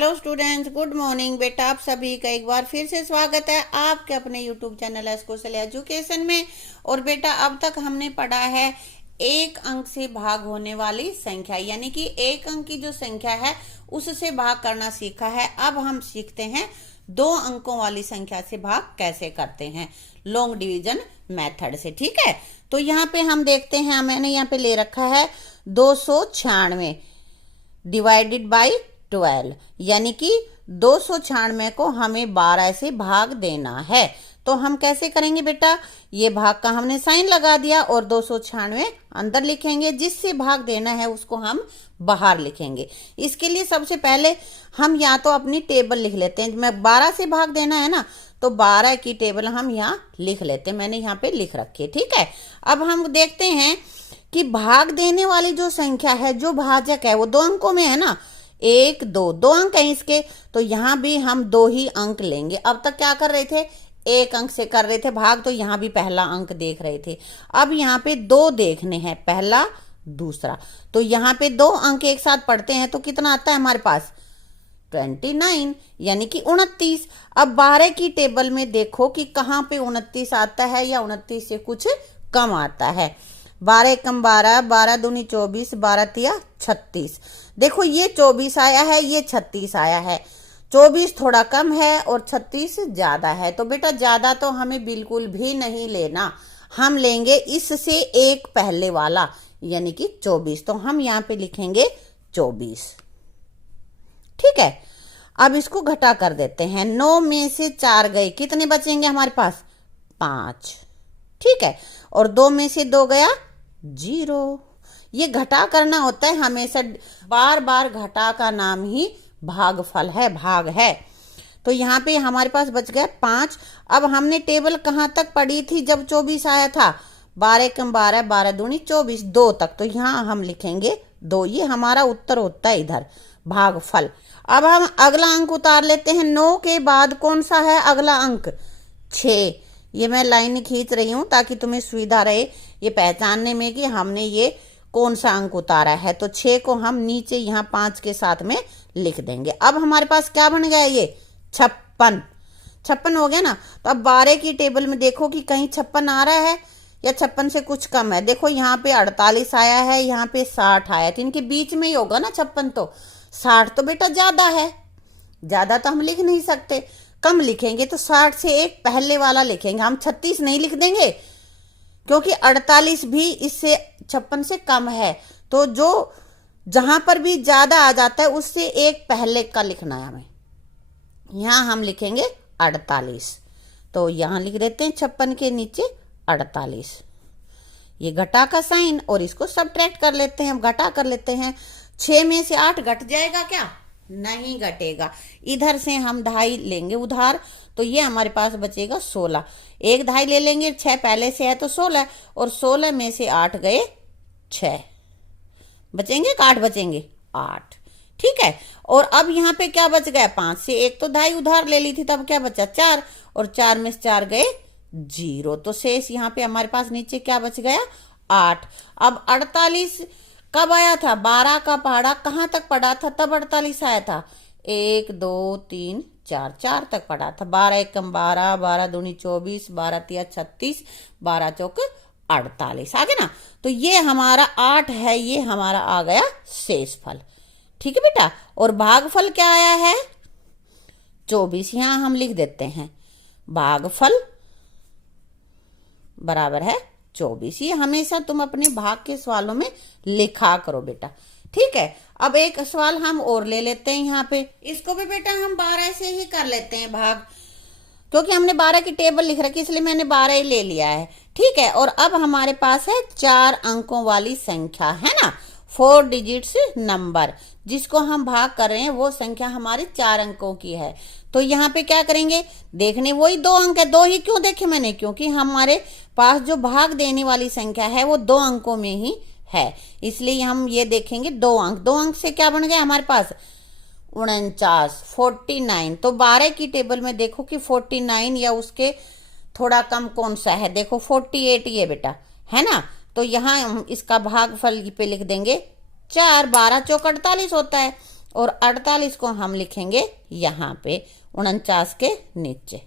Hello students, good morning बेटा। आप सभी का एक बार फिर से स्वागत है आपके अपने यूट्यूब चैनल एस्कोसल एजुकेशन में। और बेटा अब तक हमने पढ़ा है एक अंक से भाग होने वाली संख्या, यानी कि एक अंक की जो संख्या है उससे भाग करना सीखा है। अब हम सीखते हैं दो अंकों वाली संख्या से भाग कैसे करते हैं, लॉन्ग डिवीजन मेथड से। ठीक है, तो यहाँ पे हम देखते हैं, मैंने यहाँ पे ले रखा है 296 डिवाइडेड बाई 12, यानी कि 296 को हमें 12 से भाग देना है। तो हम कैसे करेंगे बेटा, ये भाग का हमने साइन लगा दिया और 296 अंदर लिखेंगे, जिससे भाग देना है उसको हम बाहर लिखेंगे। इसके लिए सबसे पहले हम या तो अपनी टेबल लिख लेते हैं। मैं 12 से भाग देना है ना, तो 12 की टेबल हम यहाँ लिख लेते हैं। मैंने यहाँ पे लिख रखी है। ठीक है, अब हम देखते हैं कि भाग देने वाली जो संख्या है, जो भाजक है, वो दो अंकों में है ना, 1 2 दो अंक है इसके, तो यहाँ भी हम 2 ही अंक लेंगे। अब तक क्या कर रहे थे, एक अंक से कर रहे थे भाग, तो यहाँ भी पहला अंक देख रहे थे। अब यहाँ पे 2 देखने हैं, पहला दूसरा, तो यहाँ पे 2 अंक एक साथ पढ़ते हैं तो कितना आता है हमारे पास, 29, यानी कि 29। अब 12 की टेबल में देखो कि कहाँ पे 29 आता है या 29 से कुछ कम आता है। 12 कम 12, 12 दूनी 24, 12 तिया 36। देखो ये 24 आया है, ये 36 आया है। 24 थोड़ा कम है और 36 ज्यादा है, तो बेटा ज्यादा तो हमें बिल्कुल भी नहीं लेना, हम लेंगे इससे एक पहले वाला, यानी कि 24। तो हम यहाँ पे लिखेंगे 24। ठीक है, अब इसको घटा कर देते हैं। 9 में से 4 गए, कितने बचेंगे हमारे पास, 5। ठीक है, और 2 में से 2 गया 0। ये घटा करना होता है हमेशा, बार बार घटा का नाम ही भागफल है, भाग है। तो यहाँ पे हमारे पास बच गया 5। अब हमने टेबल कहाँ तक पढ़ी थी जब 24 आया था, 12 कम 12, 12 दूनी 24, 2 तक, तो यहाँ हम लिखेंगे 2। ये हमारा उत्तर होता है इधर, भागफल। अब हम अगला अंक उतार लेते हैं। 9 के बाद कौन सा है अगला अंक, 6। ये मैं लाइन खींच रही हूँ ताकि तुम्हें सुविधा रहे ये पहचानने में कि हमने ये कौन सा अंक उतारा है। तो 6 को हम नीचे यहाँ 5 के साथ में लिख देंगे। अब हमारे पास क्या बन गया, ये 56 हो गया ना। तो अब 12 की टेबल में देखो कि कहीं 56 आ रहा है या 56 से कुछ कम है। देखो यहाँ पे 48 आया है, यहाँ पे 60 आया, तो इनके बीच में ही होगा ना 56। तो 60 तो बेटा ज्यादा है, ज्यादा तो हम लिख नहीं सकते, कम लिखेंगे तो 60 से एक पहले वाला लिखेंगे। हम 36 नहीं लिख देंगे क्योंकि 48 भी इससे 56 से कम है। तो जो जहां पर भी ज्यादा आ जाता है उससे एक पहले का लिखना है हमें। यहां हम लिखेंगे 48, तो यहां लिख देते हैं 56 के नीचे 48। ये घटा का साइन, और इसको सबट्रैक्ट कर लेते हैं, घटा कर लेते हैं। 6 में से 8 घट जाएगा क्या, नहीं घटेगा। इधर से हम 2.5 लेंगे उधार, तो ये हमारे पास बचेगा 16। एक 2.5 ले लेंगे, 6 पहले से है तो 16, और 16 में से 8 गए 6 बचेंगे, 8 बचेंगे 8। ठीक है, और अब यहाँ पे क्या बच गया, 5 से एक तो 2.5 उधार ले ली थी, तब क्या बचा 4, और 4 में से 4 गए 0। तो शेष यहाँ पे हमारे पास नीचे क्या बच गया, 8। अब 48 कब आया था, 12 का पहाड़ा कहाँ तक पड़ा था, तब 48 आया था। 1 2 3 4, 4 तक पड़ा था। 12 कम 12, 12 दूनी 24, 12 तिया 36, 12 चौक 48 आ गया ना। तो ये हमारा 8 है, ये हमारा आ गया शेष फल। ठीक है बेटा, और भागफल क्या आया है, 24। यहां हम लिख देते हैं भागफल बराबर है 24। ये हमेशा तुम अपने भाग के सवालों में लिखा करो बेटा। ठीक है, अब एक सवाल हम और ले लेते हैं यहाँ पे। इसको भी बेटा हम 12 से ही कर लेते हैं भाग, क्योंकि हमने 12 की टेबल लिख रखी, इसलिए मैंने 12 ही ले लिया है। ठीक है, और अब हमारे पास है 4 अंकों वाली संख्या, है ना, 4 डिजिट्स नंबर, जिसको हम भाग कर रहे हैं वो संख्या हमारी 4 अंकों की है। तो यहाँ पे क्या करेंगे, देखने वही 2 अंक है। 2 ही क्यों देखे मैंने, क्योंकि हमारे पास जो भाग देने वाली संख्या है वो 2 अंकों में ही है, इसलिए हम ये देखेंगे 2 अंक। 2 अंक से क्या बन गया हमारे पास, 49, 49। तो 12 की टेबल में देखो कि 49 या उसके थोड़ा कम कौन सा है, देखो 48 ये बेटा, है ना। तो यहाँ हम इसका भागफल पे लिख देंगे 4, 12 चौक 48 होता है। और 48 को हम लिखेंगे यहाँ पे 49 के नीचे।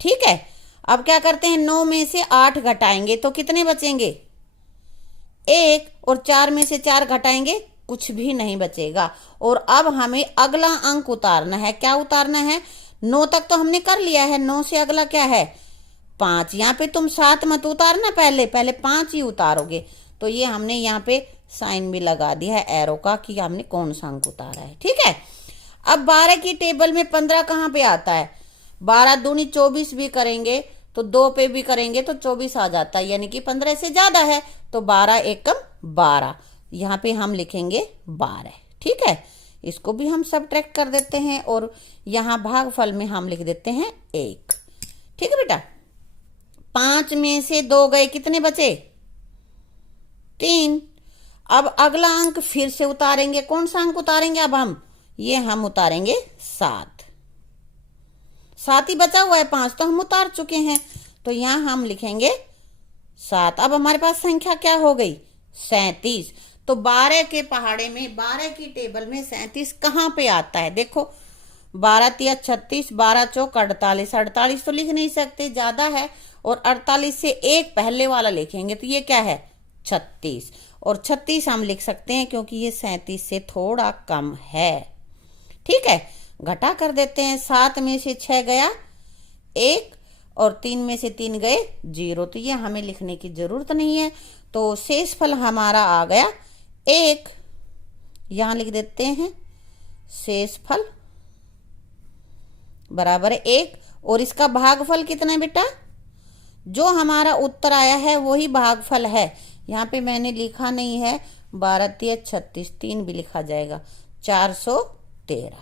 ठीक है, अब क्या करते हैं, 9 में से 8 घटाएंगे तो कितने बचेंगे, 1, और 4 में से 4 घटाएंगे कुछ भी नहीं बचेगा। और अब हमें अगला अंक उतारना है। क्या उतारना है, 9 तक तो हमने कर लिया है, 9 से अगला क्या है, 5। यहाँ पे तुम 7 मत उतारना, पहले 5 ही उतारोगे। तो ये हमने यहाँ पे साइन भी लगा दिया है एरो का कि हमने कौन सा अंक उतारा है। ठीक है, अब 12 की टेबल में 15 कहाँ पे आता है, 12 दूनी 24 भी करेंगे तो 2 पे भी करेंगे तो 24 आ जाता है, यानी कि 15 से ज्यादा है। तो 12 एकम 12, यहाँ पे हम लिखेंगे 12। ठीक है, इसको भी हम सबट्रैक्ट कर देते हैं और यहाँ भागफल में हम लिख देते हैं 1। ठीक है बेटा, 5 में से 2 गए, कितने बचे, 3। अब अगला अंक फिर से उतारेंगे, कौन सा अंक उतारेंगे अब हम उतारेंगे 7। 7 ही बचा हुआ है, 5 तो हम उतार चुके हैं, तो यहाँ हम लिखेंगे 7। अब हमारे पास संख्या क्या हो गई, 37। तो 12 के पहाड़े में, 12 की टेबल में 37 कहाँ पे आता है, देखो 12 तिया 36, 12 चौक 48, 48 तो लिख नहीं सकते, ज्यादा है, और 48 से एक पहले वाला लिखेंगे तो ये क्या है, 36, और 36 हम लिख सकते हैं क्योंकि ये 37 से थोड़ा कम है। ठीक है, घटा कर देते हैं, 7 में से 6 गया 1, और 3 में से 3 गए 0, तो ये हमें लिखने की जरूरत नहीं है। तो शेषफल हमारा आ गया 1, यहां लिख देते हैं शेषफल बराबर 1, और इसका भागफल कितना है बेटा, जो हमारा उत्तर आया है वही भागफल है। यहाँ पे मैंने लिखा नहीं है, 12 तिया 36, 3 भी लिखा जाएगा, 413।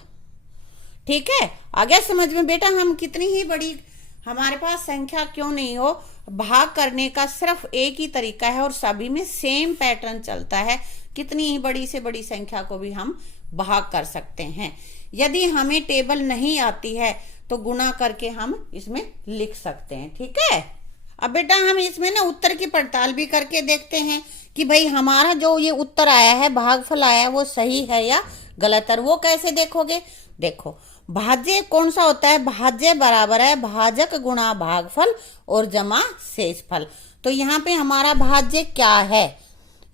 ठीक है, आ गया समझ में बेटा, हम कितनी ही बड़ी हमारे पास संख्या क्यों नहीं हो, भाग करने का सिर्फ एक ही तरीका है और सभी में सेम पैटर्न चलता है। कितनी ही बड़ी से बड़ी संख्या को भी हम भाग कर सकते हैं। यदि हमें टेबल नहीं आती है तो गुणा करके हम इसमें लिख सकते हैं। ठीक है, अब बेटा हम इसमें ना उत्तर की पड़ताल भी करके देखते हैं कि भाई हमारा जो ये उत्तर आया है, भागफल आया है, वो सही है या गलत है। वो कैसे देखोगे, देखो भाज्य कौन सा होता है, भाज्य बराबर है भाजक गुणा भागफल और जमा शेषफल। तो यहाँ पे हमारा भाज्य क्या है,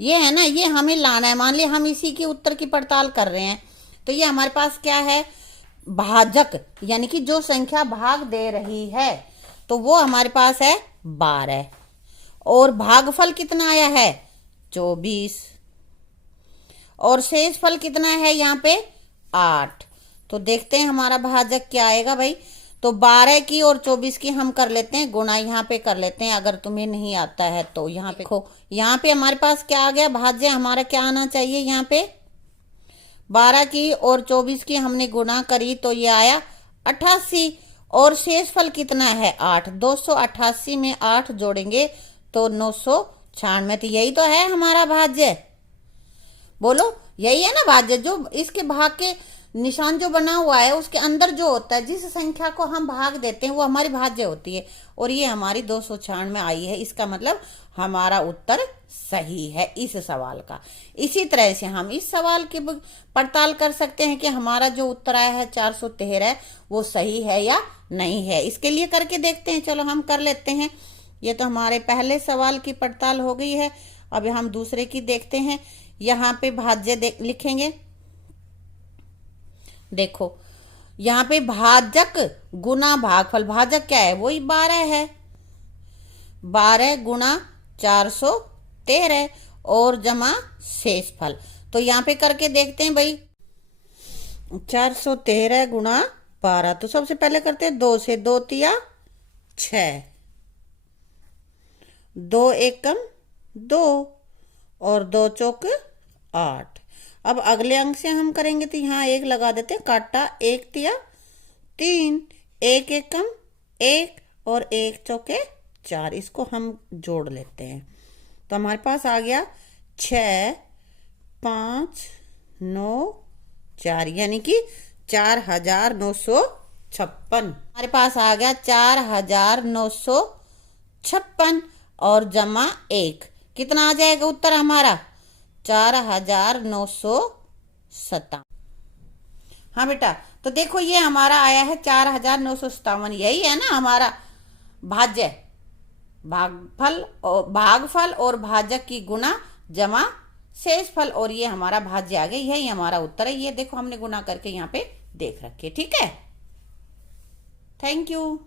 ये है ना, ये हमें लाना है। मान लिया हम इसी की उत्तर की पड़ताल कर रहे हैं, तो ये हमारे पास क्या है, भाजक, यानी कि जो संख्या भाग दे रही है, तो वो हमारे पास है 12, और भागफल कितना आया है 24, और शेषफल कितना है यहाँ पे 8। तो देखते हैं हमारा भाजक क्या आएगा भाई। तो 12 की और 24 की हम कर लेते हैं गुणा, यहाँ पे कर लेते हैं, अगर तुम्हें नहीं आता है तो यहाँ पे देखो, यहाँ पे हमारे पास क्या आ गया, भाज्य हमारा क्या आना चाहिए, यहाँ पे 12 की और 24 की हमने गुणा करी तो ये आया 88, और शेषफल कितना है 8। 288 में 8 जोड़ेंगे तो 996, तो यही तो है हमारा भाज्य। बोलो यही है ना भाज्य, जो इसके भाग के निशान जो बना हुआ है उसके अंदर जो होता है, जिस संख्या को हम भाग देते हैं वो हमारी भाज्य होती है, और ये हमारी 296 आई है। इसका मतलब हमारा उत्तर सही है इस सवाल का। इसी तरह से हम इस सवाल की पड़ताल कर सकते हैं कि हमारा जो उत्तर आया है 413 वो सही है या नहीं है। इसके लिए करके देखते हैं, चलो हम कर लेते हैं। ये तो हमारे पहले सवाल की पड़ताल हो गई है, अब हम दूसरे की देखते हैं। यहाँ पे भाज्य लिखेंगे, देखो यहाँ पे भाजक गुना भागफल, भाजक क्या है, वही 12 है, 12 गुना 413 और जमा शेषफल। तो यहाँ पे करके देखते हैं भाई, 413 गुना 12, तो सबसे पहले करते हैं 2 से, 2 तिया 6, 2 एकम 2 और 2 चौक 8। अब अगले अंक से हम करेंगे तो यहाँ 1 लगा देते हैं, काटा 1 तिया 3, 1 एकम 1 और 1 चौके 4, इसको हम जोड़ लेते हैं। तो हमारे पास आ गया 6 5 9 4, यानी कि 4956। हमारे पास आ गया 4956 और जमा 1, कितना आ जाएगा उत्तर हमारा 4957। हाँ बेटा, तो देखो ये हमारा आया है 4957, यही है ना हमारा भाज्य। भागफल और भाजक की गुणा जमा शेष फल, और ये हमारा भाज्य आ गया, यही हमारा उत्तर है। ये देखो हमने गुणा करके यहाँ पे देख रखे, ठीक है। Thank you.